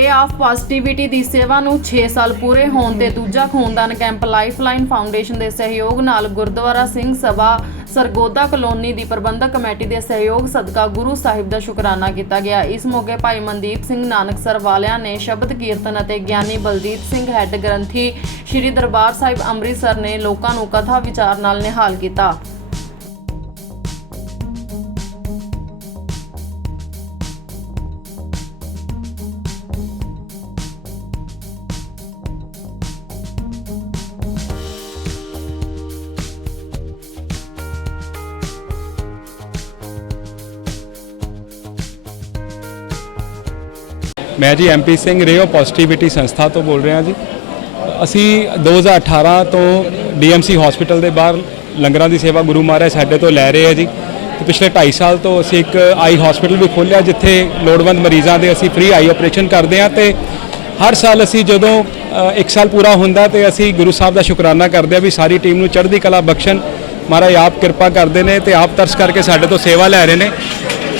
ਰੇ of positivity ਦੀ ਸੇਵਾ ਨੂੰ 6 ਸਾਲ ਪੂਰੇ ਹੋਣ ਤੇ ਦੂਜਾ ਖੂਨਦਾਨ ਕੈਂਪ ਲਾਈਫਲਾਈਨ ਫਾਊਂਡੇਸ਼ਨ ਦੇ ਸਹਿਯੋਗ ਨਾਲ ਗੁਰਦੁਆਰਾ ਸਿੰਘ ਸਭਾ ਸਰਗੋਦਾ ਕਲੋਨੀ ਦੀ ਪ੍ਰਬੰਧਕ ਕਮੇਟੀ ਦੇ ਸਹਿਯੋਗ ਸਦਕਾ ਗੁਰੂ ਸਾਹਿਬ ਦਾ ਸ਼ੁਕਰਾਨਾ ਕੀਤਾ ਗਿਆ। ਇਸ ਮੌਕੇ ਭਾਈ ਮਨਦੀਪ ਸਿੰਘ ਨਾਨਕਸਰ ਵਾਲਿਆਂ ਨੇ ਸ਼ਬਦ ਕੀਰਤਨ ਅਤੇ ਗਿਆਨੀ ਬਲਦੀਪ ਸਿੰਘ ਹੈੱਡ ਗ੍ਰੰਥੀ ਸ੍ਰੀ ਦਰਬਾਰ ਸਾਹਿਬ ਅੰਮ੍ਰਿਤਸਰ ਨੇ ਲੋਕਾਂ ਨੂੰ ਕਥਾ ਵਿਚਾਰ ਨਾਲ ਨਿਹਾਲ ਕੀਤਾ। ਮੈਂ ਜੀ ਐਮਪੀ ਸਿੰਘ ਰੇਓ ਪੋਜ਼ਿਟਿਵਿਟੀ ਸੰਸਥਾ ਤੋਂ ਬੋਲ ਰਿਹਾ ਜੀ। ਅਸੀਂ 2018 ਤੋਂ ਡੀਐਮਸੀ ਹਸਪੀਟਲ ਦੇ ਬਾਹਰ ਲੰਗਰਾਂ ਦੀ ਸੇਵਾ ਗੁਰੂ ਮਹਾਰਾਜ ਸਾਡੇ ਤੋਂ ਲੈ ਰਹੇ ਆ ਜੀ। ਤੇ ਪਿਛਲੇ 2.5 ਸਾਲ ਤੋਂ ਅਸੀਂ ਇੱਕ ਆਈ ਹਸਪੀਟਲ ਵੀ ਖੋਲ੍ਹਿਆ ਜਿੱਥੇ ਲੋੜਵੰਦ ਮਰੀਜ਼ਾਂ ਦੇ ਅਸੀਂ ਫ੍ਰੀ ਆਈ ਆਪਰੇਸ਼ਨ ਕਰਦੇ ਹਾਂ ਤੇ ਹਰ ਸਾਲ ਅਸੀਂ ਜਦੋਂ ਅ, ਇੱਕ ਸਾਲ ਪੂਰਾ ਹੁੰਦਾ ਤੇ ਅਸੀਂ ਗੁਰੂ ਸਾਹਿਬ ਦਾ ਸ਼ੁਕਰਾਨਾ ਕਰਦੇ ਹਾਂ ਵੀ ਸਾਰੀ ਟੀਮ ਨੂੰ ਚੜ੍ਹਦੀ ਕਲਾ ਬਖਸ਼ਣ। ਮਹਾਰਾਜ ਆਪ ਕਿਰਪਾ ਕਰਦੇ ਨੇ ਤੇ ਆਪ ਤਰਸ ਕਰਕੇ ਸਾਡੇ ਤੋਂ ਸੇਵਾ ਲੈ ਰਹੇ ਨੇ।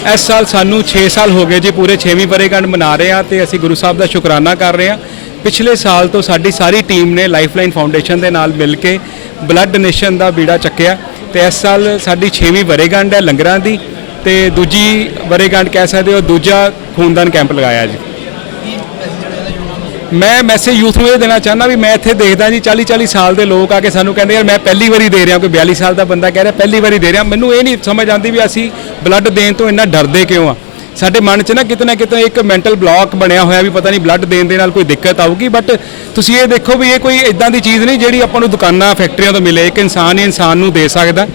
ਇਸ ਸਾਲ ਸਾਨੂੰ 6 ਸਾਲ ਹੋ ਗਏ ਜੀ, ਪੂਰੇ 6ਵੀਂ ਵਰੇਗੰਢ ਮਨਾ ਰਹੇ ਹਾਂ ਤੇ ਅਸੀਂ ਗੁਰੂ ਸਾਹਿਬ ਦਾ ਸ਼ੁਕਰਾਨਾ ਕਰ ਰਹੇ ਹਾਂ। ਪਿਛਲੇ ਸਾਲ ਤੋਂ ਸਾਡੀ ਸਾਰੀ ਟੀਮ ਨੇ ਲਾਈਫਲਾਈਨ ਫਾਊਂਡੇਸ਼ਨ ਦੇ ਨਾਲ ਮਿਲ ਕੇ ਬਲੱਡ ਡੋਨੇਸ਼ਨ ਦਾ ਬੀੜਾ ਚੱਕਿਆ ਤੇ ਇਸ ਸਾਲ ਸਾਡੀ 6ਵੀਂ ਵਰ੍ਹੇਗੰਢ ਹੈ ਲੰਗਰਾਂ ਦੀ ਤੇ ਦੂਜੀ ਵਰੇਗੰਢ ਕਹਿ ਸਕਦੇ ਹੋ, ਦੂਜਾ ਖੂਨਦਾਨ ਕੈਂਪ ਲਗਾਇਆ ਜੀ। ਮੈਂ ਮੈਸੇਜ ਯੂਥ ਨੂੰ ਇਹ ਦੇਣਾ ਚਾਹੁੰਦਾ ਵੀ ਮੈਂ ਇੱਥੇ ਦੇਖਦਾ ਜੀ 40 40 ਸਾਲ ਦੇ ਲੋਕ ਆ ਕੇ ਸਾਨੂੰ ਕਹਿੰਦੇ ਯਾਰ ਮੈਂ ਪਹਿਲੀ ਵਾਰੀ ਦੇ ਰਿਹਾ, ਕੋਈ 42 ਸਾਲ ਦਾ ਬੰਦਾ ਕਹਿ ਰਿਹਾ, ਪਹਿਲੀ ਵਾਰੀ ਦੇ ਰਿਹਾ। ਮੈਨੂੰ ਇਹ ਨਹੀਂ ਸਮਝ ਆਉਂਦੀ ਵੀ ਅਸੀਂ ਬਲੱਡ ਦੇਣ ਤੋਂ ਇੰਨਾ ਡਰਦੇ ਕਿਉਂ ਆ? ਸਾਡੇ ਮਨ 'ਚ ਨਾ ਕਿਤੇ ਨਾ ਕਿਤੇ ਇੱਕ ਮੈਂਟਲ ਬਲੌਕ ਬਣਿਆ ਹੋਇਆ ਵੀ ਪਤਾ ਨਹੀਂ ਬਲੱਡ ਦੇਣ ਦੇ ਨਾਲ ਕੋਈ ਦਿੱਕਤ ਆਊਗੀ ਬਟ ਤੁਸੀਂ ਇਹ ਦੇਖੋ ਵੀ ਇਹ ਕੋਈ ਇਦਾਂ ਦੀ ਚੀਜ਼ ਨਹੀਂ ਜਿਹੜੀ ਆਪਾਂ ਨੂੰ ਦੁਕਾਨਾਂ ਫੈਕਟਰੀਆਂ ਤੋਂ ਮਿਲੇ, ਇੱਕ ਇਨਸਾਨ ਹੀ ਇਨਸਾਨ ਨੂੰ ਦੇ ਸਕਦਾ।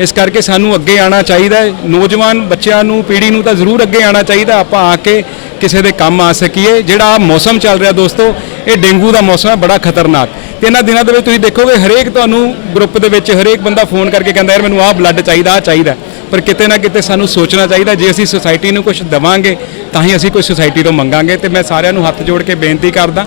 ਇਸ ਕਰਕੇ ਸਾਨੂੰ ਅੱਗੇ ਆਉਣਾ ਚਾਹੀਦਾ ਨੌਜਵਾਨ ਬੱਚਿਆਂ ਨੂੰ, ਪੀੜ੍ਹੀ ਨੂੰ ਤਾਂ ਜ਼ਰੂਰ ਅੱਗੇ ਆਉਣਾ ਚਾਹੀਦਾ। ਆਪਾਂ ਆ ਕੇ ਕਿਸੇ ਦੇ ਕੰਮ ਆ ਸਕੀਏ, ਜਿਹੜਾ ਆਹ ਮੌਸਮ ਚੱਲ ਰਿਹਾ ਦੋਸਤੋ, ਇਹ ਡੇਂਗੂ ਦਾ ਮੌਸਮ ਹੈ ਬੜਾ ਖਤਰਨਾਕ। ਤੇ ਇਹਨਾਂ ਦਿਨਾਂ ਦੇ ਵਿੱਚ ਤੁਸੀਂ ਦੇਖੋਗੇ, ਹਰੇਕ ਤੁਹਾਨੂੰ ਗਰੁੱਪ ਦੇ ਵਿੱਚ ਹਰੇਕ ਬੰਦਾ ਫੋਨ ਕਰਕੇ ਕਹਿੰਦਾ, ਯਾਰ, ਮੈਨੂੰ ਆਹ ਬਲੱਡ ਚਾਹੀਦਾ, ਆਹ ਚਾਹੀਦਾ ਪਰ ਕਿਤੇ ਨਾ ਕਿਤੇ ਸਾਨੂੰ ਸੋਚਣਾ ਚਾਹੀਦਾ, ਜੇ ਅਸੀਂ ਸੁਸਾਇਟੀ ਨੂੰ ਕੁਝ ਦੇਵਾਂਗੇ, ਤਾਂ ਹੀ ਅਸੀਂ ਕੋਈ ਸੁਸਾਇਟੀ ਤੋਂ ਮੰਗਾਂਗੇ। ਤੇ ਮੈਂ ਸਾਰਿਆਂ ਨੂੰ ਹੱਥ ਜੋੜ ਕੇ ਬੇਨਤੀ ਕਰਦਾ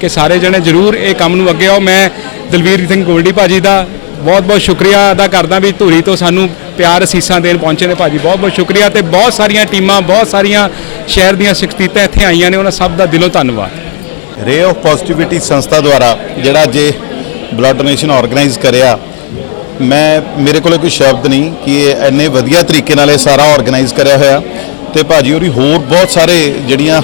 ਕਿ ਸਾਰੇ ਜਣੇ ਜ਼ਰੂਰ ਇਹ ਕੰਮ ਨੂੰ ਅੱਗੇ ਆਓ। ਮੈਂ ਦਲਵੀਰ ਸਿੰਘ ਗੋਲਡੀ ਭਾਜੀ ਦਾ ਬਹੁਤ ਬਹੁਤ ਸ਼ੁਕਰੀਆ ਅਦਾ ਕਰਦਾ ਵੀ ਧੂਰੀ ਤੋਂ ਸਾਨੂੰ ਪਿਆਰ ਅਸੀਸਾਂ ਦੇਣ ਪਹੁੰਚੇ ਨੇ ਭਾਜੀ। ਬਹੁਤ ਬਹੁਤ ਸ਼ੁਕਰੀਆ ਤੇ ਬਹੁਤ ਸਾਰੀਆਂ ਟੀਮਾਂ, ਬਹੁਤ ਸਾਰੀਆਂ ਸ਼ਹਿਰ ਦੀਆਂ ਸ਼ਖਸੀਅਤਾਂ ਇੱਥੇ ਆਈਆਂ ਨੇ। ਉਹਨਾਂ ਸਭ ਦਾ ਦਿਲੋਂ ਧੰਨਵਾਦ। ਰੇ ਆਫ ਪੋਜ਼ਿਟਿਵਿਟੀ ਸੰਸਥਾ ਦੁਆਰਾ ਜਿਹੜਾ ਜੇ ਬਲੱਡ ਡੋਨੇਸ਼ਨ ਆਰਗੇਨਾਈਜ਼ ਕਰਿਆ, ਮੈਂ, ਮੇਰੇ ਕੋਲੇ ਕੋਈ ਸ਼ਬਦ ਨਹੀਂ ਕਿ ਇਹ ਇੰਨੇ ਵਧੀਆ ਤਰੀਕੇ ਨਾਲ ਇਹ ਸਾਰਾ ਆਰਗੇਨਾਈਜ਼ ਕਰਿਆ ਹੋਇਆ। ਤੇ ਭਾਜੀ ਹੋਰੀ ਹੋਰ ਬਹੁਤ ਸਾਰੇ ਜਿਹੜੀਆਂ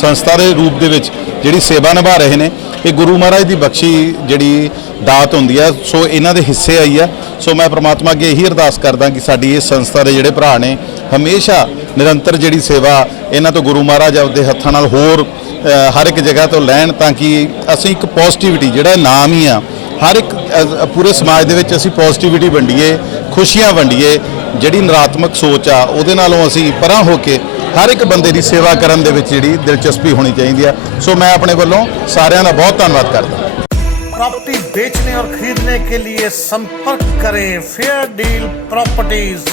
ਸੰਸਥਾ ਦੇ ਰੂਪ ਦੇ ਵਿੱਚ ਜਿਹੜੀ ਸੇਵਾ ਨਿਭਾ ਰਹੇ ਨੇ ਇਹ ਗੁਰੂ ਮਹਾਰਾਜ ਦੀ ਬਖਸ਼ੀ ਜਿਹੜੀ ਦਾਤ ਹੁੰਦੀ ਆ, ਸੋ ਇਹਨਾਂ ਦੇ ਹਿੱਸੇ ਆਈ ਆ। ਸੋ ਮੈਂ ਪ੍ਰਮਾਤਮਾ ਅੱਗੇ ਇਹੀ ਅਰਦਾਸ ਕਰਦਾ ਕਿ ਸਾਡੀ ਇਸ ਸੰਸਥਾ ਦੇ ਜਿਹੜੇ ਭਰਾ ਨੇ, ਹਮੇਸ਼ਾ ਨਿਰੰਤਰ ਜਿਹੜੀ ਸੇਵਾ ਇਹਨਾਂ ਤੋਂ ਗੁਰੂ ਮਹਾਰਾਜ ਆਪਦੇ ਹੱਥਾਂ ਨਾਲ ਹੋਰ ਹਰ ਇੱਕ ਜਗ੍ਹਾ ਤੋਂ ਲੈਣ ਤਾਂ ਕਿ ਅਸੀਂ ਇੱਕ ਪੋਜ਼ਿਟਿਵਿਟੀ ਜਿਹੜਾ ਨਾਮ ਹੀ ਆ ਹਰ ਇੱਕ ਅ, ਪੂਰੇ ਸਮਾਜ ਦੇ ਵਿੱਚ ਅਸੀਂ ਪੋਜ਼ਿਟਿਵਿਟੀ ਵੰਡੀਏ ਖੁਸ਼ੀਆਂ ਵੰਡੀਏ ਜਿਹੜੀ ਨਰਾਤਮਕ ਸੋਚ ਆ ਉਹਦੇ ਨਾਲੋਂ ਅਸੀਂ ਪਰਾਂ ਹੋ ਕੇ ਹਰ ਇੱਕ ਬੰਦੇ ਦੀ ਸੇਵਾ ਕਰਨ ਦੇ ਵਿੱਚ ਜਿਹੜੀ ਦਿਲਚਸਪੀ ਹੋਣੀ ਚਾਹੀਦੀ ਆ ਸੋ ਮੈਂ ਆਪਣੇ ਵੱਲੋਂ ਸਾਰਿਆਂ ਦਾ ਬਹੁਤ ਧੰਨਵਾਦ ਕਰਦਾ प्रॉपर्टी बेचने और खरीदने के लिए संपर्क करें फेयर डील प्रॉपर्टीज